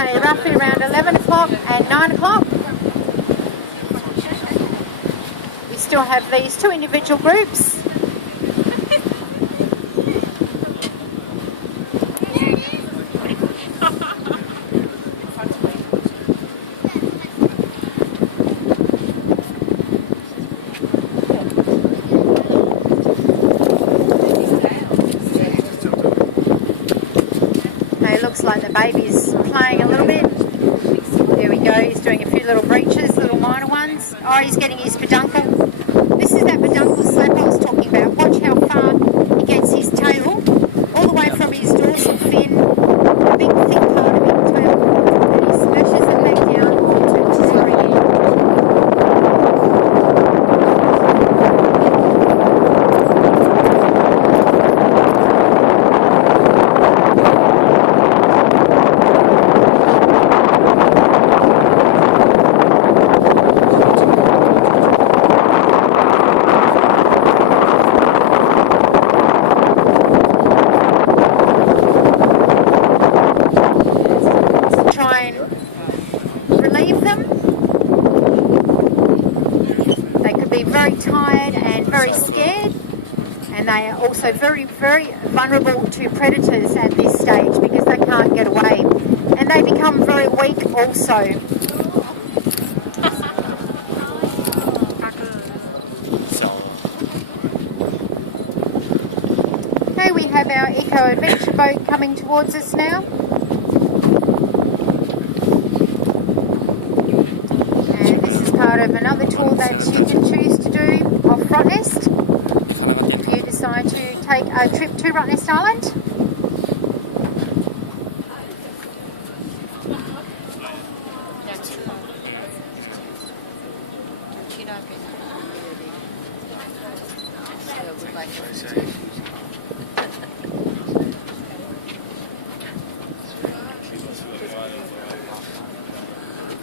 between roughly around 11 o'clock and 9 o'clock. We still have these two individual groups. Looks like the baby's playing a little bit. There we go, he's doing a few little breaches, little minor ones. Oh, he's getting his peduncle. This is that peduncle slap I was talking about. Watch how far he gets his tail, all the way from his dorsal fin, a big thick part of his tail, and he smashes it back down onto his ring. Very tired and very scared, and they are also very vulnerable to predators at this stage because they can't get away, and they become very weak also. Okay, we have our eco adventure boat coming towards us now. Part of another tour that you can choose to do off Rottnest if you decide to take a trip to Rottnest Island.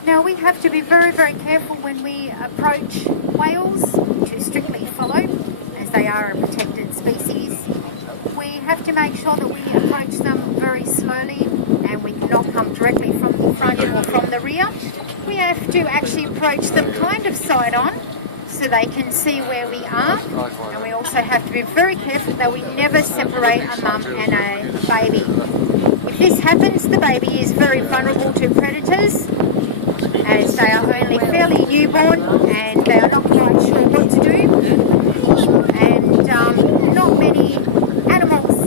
Now we have to be very careful when we approach whales to strictly follow, as they are a protected species. We have to make sure that we approach them very slowly, and we cannot come directly from the front or from the rear. We have to actually approach them kind of side on so they can see where we are, and we also have to be very careful that we never separate a mum and a baby. If this happens, the baby is very vulnerable to predators, as they are only fairly newborn and they are not quite sure what to do, and not many animals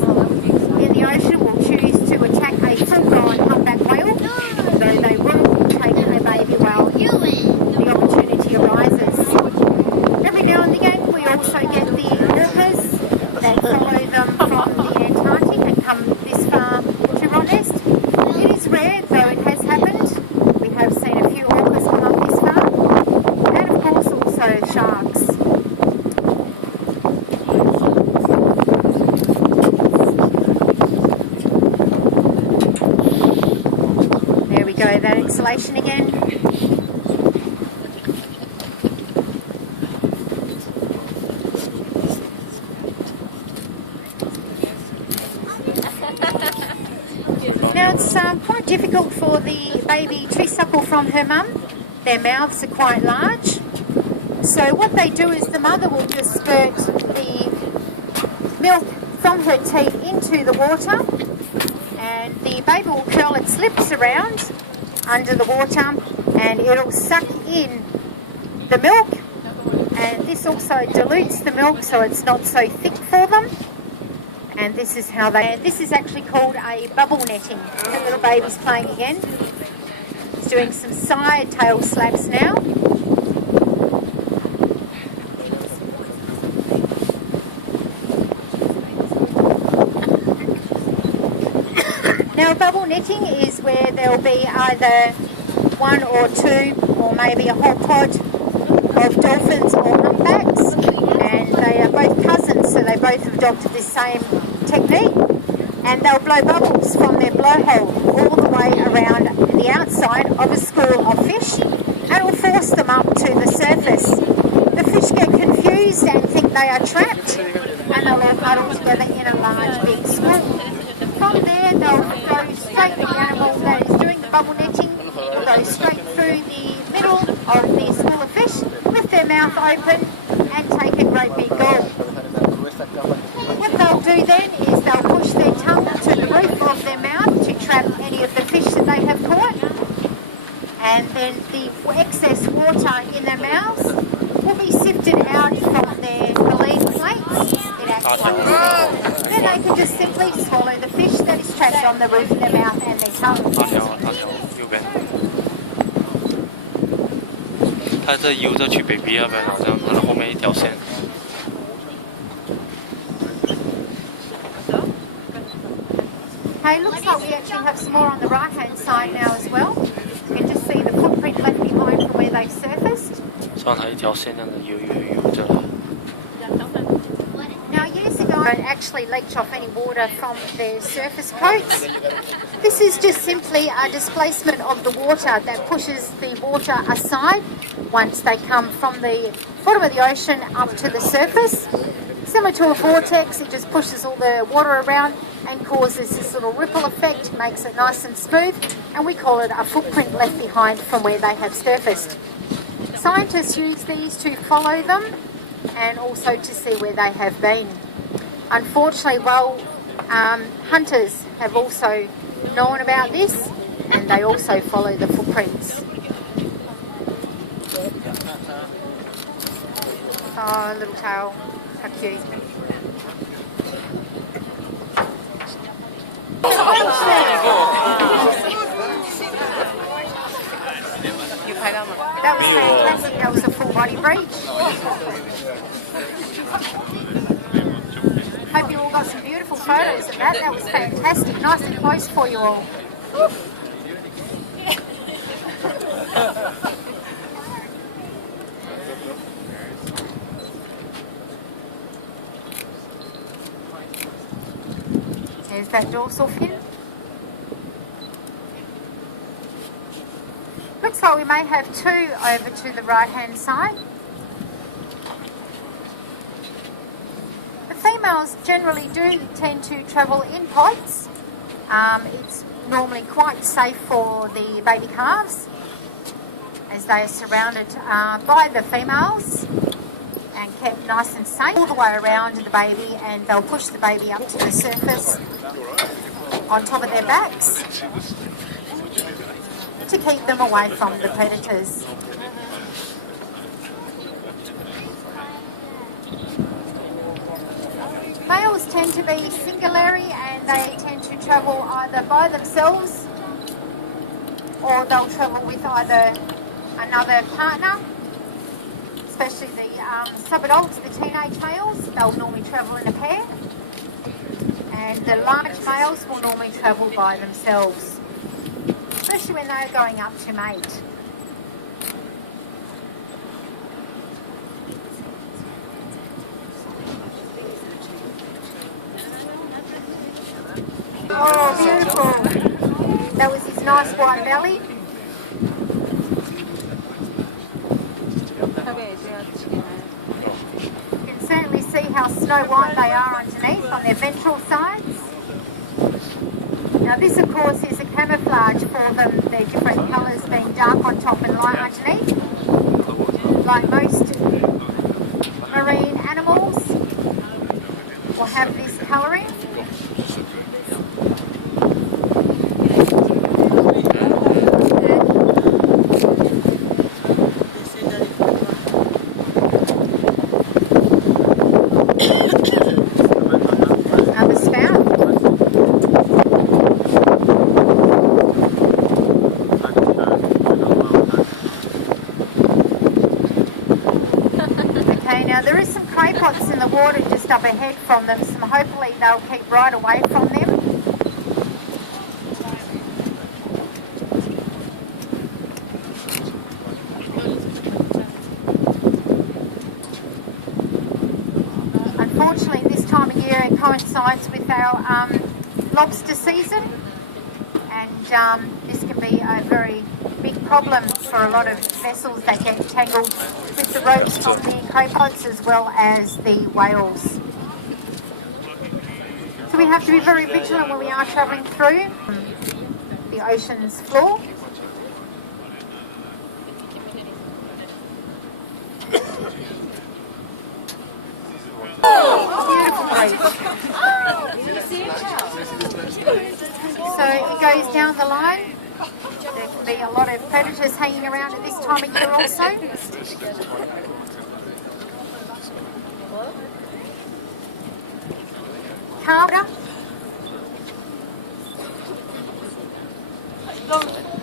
in the ocean will choose to attack a full-grown humpback whale, though they will take a baby whale if the opportunity arises. Every now and again we also get the orcas that follow them from the Antarctic and come this far to Rottnest. It is rare, though it has happened. We have seen a few orcas come up this far, and of course also sharks. There we go, that exhalation again. Now it's quite difficult for the baby to suckle from her mum. Their mouths are quite large. So what they do is the mother will just spurt the milk from her teat into the water, and the baby will curl its lips around under the water, and it'll suck in the milk, and this also dilutes the milk so it's not so thick for them. And this is how they... And this is actually called a bubble netting. The little baby's playing again. He's doing some side tail slaps now. Now bubble netting is where there'll be either one or two or maybe a whole pod of dolphins or humpbacks, and they are both cousins, so they both have adopted the same technique, and they'll blow bubbles from their blowhole all the way around the outside of a school of fish, and it will force them up to the surface. The fish get confused and think they are trapped, and they'll all huddle together in a large big school. From there they'll go straight to the animal that is doing the bubble netting and then the excess water in their mouths will be sifted out from their baleen plates. It acts like a sieve. Then they can just simply swallow the fish that is trapped on the roof of their mouth and their tongue. 大条右边。它这游着去 baby 那边，好像它的后面一条线。Okay, looks like we actually have some more on the right hand side now as well. You can just see the footprint left behind from where they surfaced. 像它一条线那样的游着了。 Now years ago, don't actually leach off any water from their surface coats. This is just simply a displacement of the water that pushes the water aside once they come from the bottom of the ocean up to the surface. Similar to a vortex, it just pushes all the water around and causes this little ripple effect, makes it nice and smooth, and we call it a footprint left behind from where they have surfaced. Scientists use these to follow them and also to see where they have been. Unfortunately, hunters have also known about this and they also follow the footprints. Oh, little tail, how cute. That was fantastic. That was a full body breach. Hope you all got some beautiful photos of that. That was fantastic. Nice and close for you all. There's that dorsal fin. Looks like we may have two over to the right hand side. The females generally do tend to travel in pods. It's normally quite safe for the baby calves as they are surrounded by the females and kept nice and safe all the way around the baby, and they'll push the baby up to the surface on top of their backs to keep them away from the predators. Males tend to be cingulary and they tend to travel either by themselves or they'll travel with either another partner, especially the subadults, the teenage males. They'll normally travel in a pair, and the large males will normally travel by themselves, especially when they're going up to mate. Oh, beautiful. That was his nice white belly. You can certainly see how snow white they are underneath on their ventral sides. Now this of course is a camouflage for them, their different colours being dark on top and light underneath. Like most marine animals will have this colouring. Now there is some clay pots in the water just up ahead from them, so hopefully they'll keep right away from them. Unfortunately this time of year it coincides with our lobster season, and this can be a very big problem for a lot of vessels that get tangled with the ropes from the copepods as well as the whales. So we have to be very vigilant when we are travelling through the ocean's floor. Beautiful reef. So it goes down the line. There can be a lot of predators hanging around at this time of year also. Carter.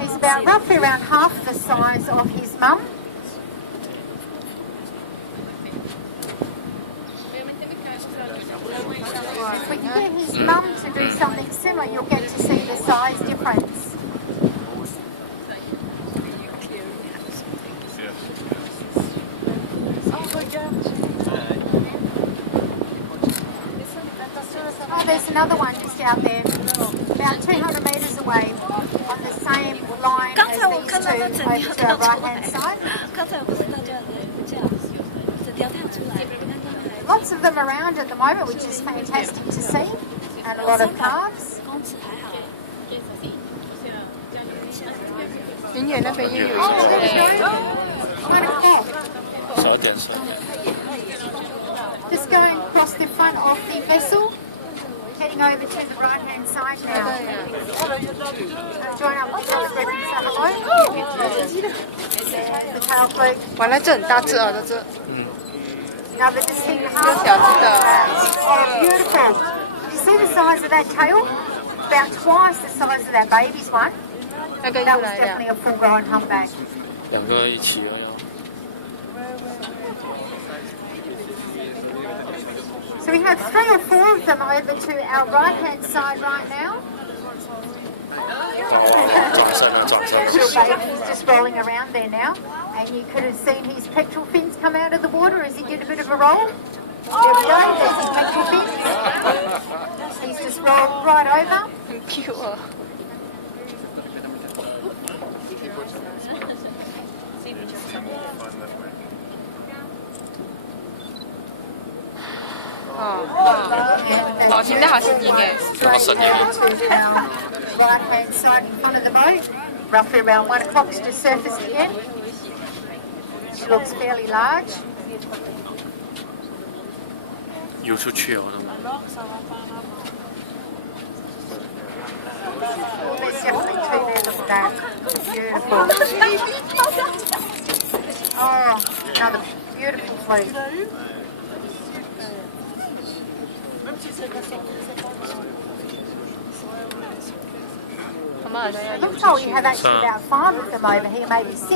He's about roughly around half the size of his mum. If we can get his mum to do something similar, you'll get to see the size difference. Oh, there's another one just out there, about 200 metres away, on the same line as these two, over to our right-hand side. Lots of them around at the moment, which is fantastic to see, and a lot of calves. Oh, there we go. One o'clock. 11:10. Just going across the front of the vessel, heading over to the right-hand side now. Join up with Celebrate and say hello. The tail fluke. 完了，这很大只哦，这只。 Now the distinct 这 half. 小只的。 Oh, beautiful. You see the size of that tail? About twice the size of that baby's one. 那个 That 又 was 来了。 definitely a full-grown humpback. 两个一起游泳。 So we have 3 or 4 of them over to our right-hand side right now. 转身了，转身了。 Little baby's just rolling around there now. And you could have seen his pectoral fins come out of the water as he did a bit of a roll. There we go, there's his pectoral fins. He's just rolled right over. 很 cute 哦。 And 好心的好心情哎。 好神奇。 right hand side in front of the boat, roughly around 1 o'clock to surface again. She looks fairly large. 游出去游了吗？ Oh, there's definitely 2 there, look at that. Beautiful. Oh, another beautiful fluke. I'm told you have actually about 5 of them over here, maybe 6.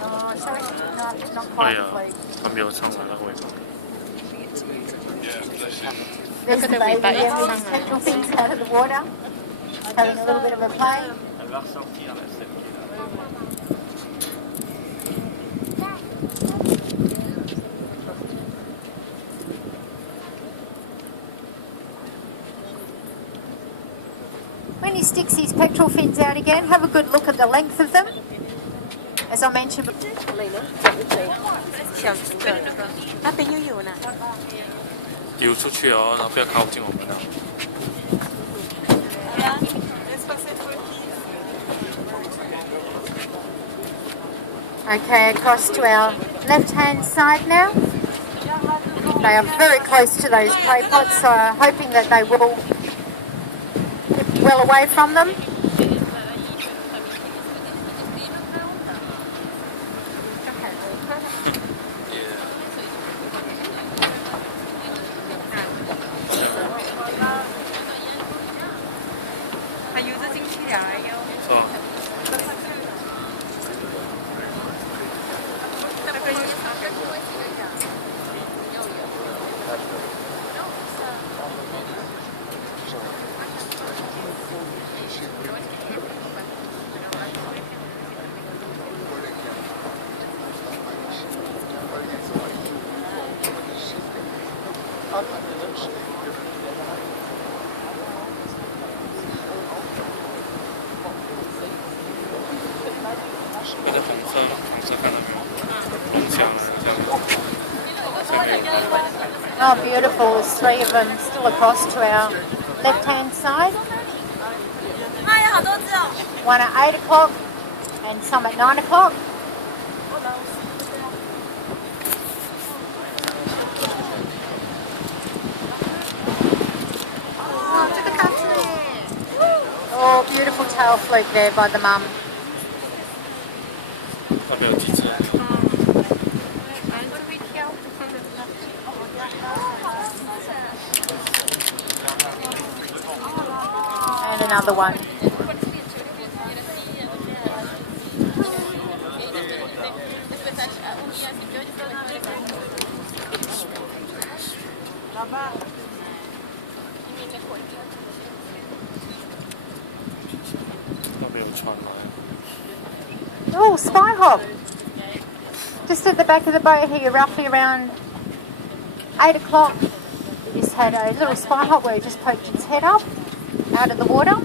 Oh, sorry, no, not 哎 quite 呀 a fluke.，还没有上来了尾巴。 There's the baby there with his pectoral fins out of the water, having a little bit of a play. When he sticks his pectoral fins out again, have a good look at the length of them. As I mentioned before. 小只的，那边又有呢。游出去哦，然后不要靠近我们了。 Okay, across to our left-hand side now. They are very close to those prey pots, so I'm hoping that they will get well away from them. Oh, beautiful. There's 3 of them still across to our left-hand side. One at 8 o'clock and some at 9 o'clock. Oh, look at that. beautiful tail fluke there by the mum. 那边有几只？ And another one. Oh, spy hop. Just at the back of the boat here, roughly around 8 o'clock. We just had a little spy hop where it just poked its head up out of the water.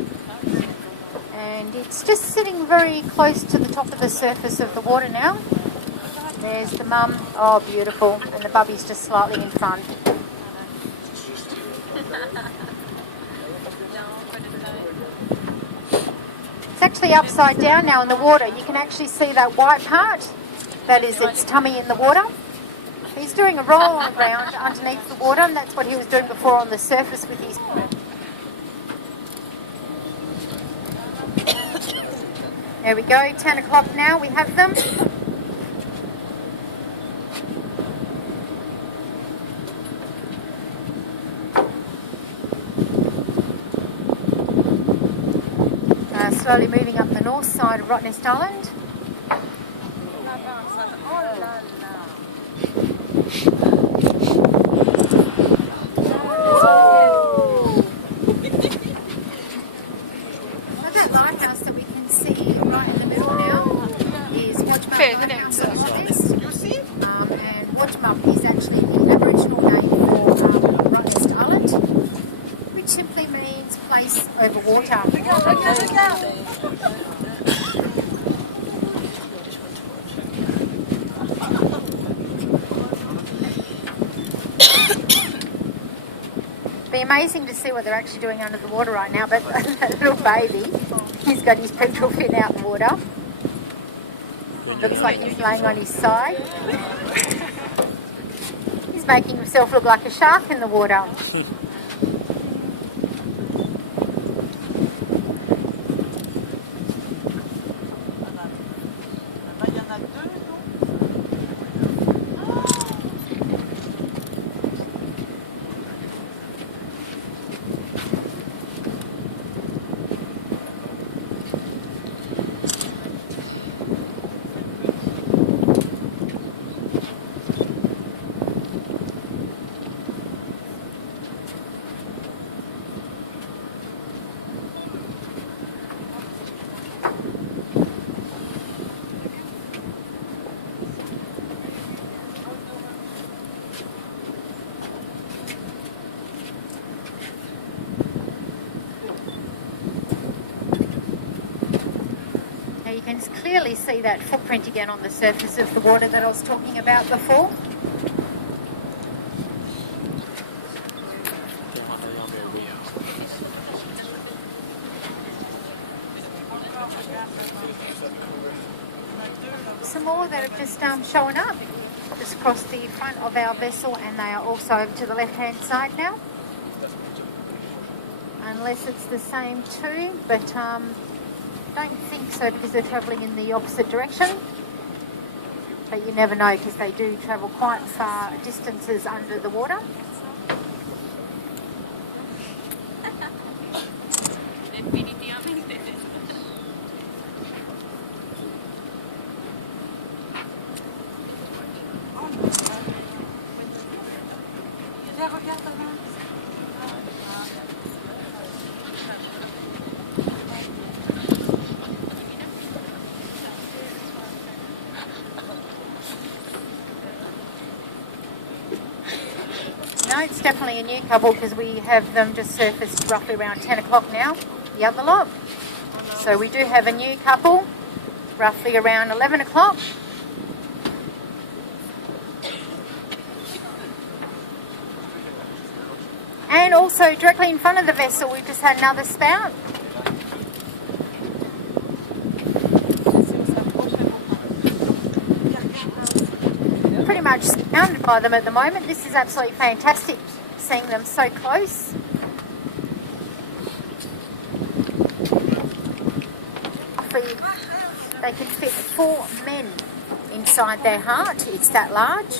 And it's just sitting very close to the top of the surface of the water now. There's the mum. Oh, beautiful. And the bubby's just slightly in front. It's actually upside down now in the water. You can actually see that white part. That is its tummy in the water. He's doing a roll on the ground underneath the water, and that's what he was doing before on the surface with his... There we go, 10 o'clock now, we have them. Slowly moving up the north side of Rottnest Island. That lighthouse that we can see right in the middle now is Watchmouth Lighthouse at Rottnest. And Watchmouth is actually the Aboriginal name for Rottnest Island, which simply means place over water. Be amazing to see what they're actually doing under the water right now, but that little baby, he's got his pectoral fin out the water. Looks like he's laying on his side. He's making himself look like a shark in the water. You can clearly see that footprint again on the surface of the water that I was talking about before. Some more that have just shown up just across the front of our vessel, and they are also over to the left hand side now. Unless it's the same two, but don't think so because they're travelling in the opposite direction. But you never know because they do travel quite far distances under the water. No, it's definitely a new couple because we have them just surfaced roughly around 10 o'clock now, the other lot. So we do have a new couple roughly around 11 o'clock. And also directly in front of the vessel we've just had another spout. Pretty much surrounded by them at the moment. This is absolutely fantastic seeing them so close. They can fit 4 men inside their heart. It's that large.